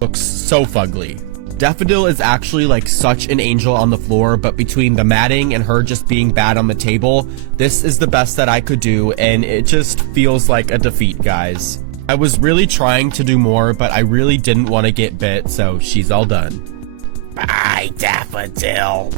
looks so fugly. Daffodil is actually like such an angel on the floor, but between the matting and her just being bad on the table, this is the best that I could do, and it just feels like a defeat, guys. I was really trying to do more, but I really didn't want to get bit, so she's all done. Bye, Daffodil.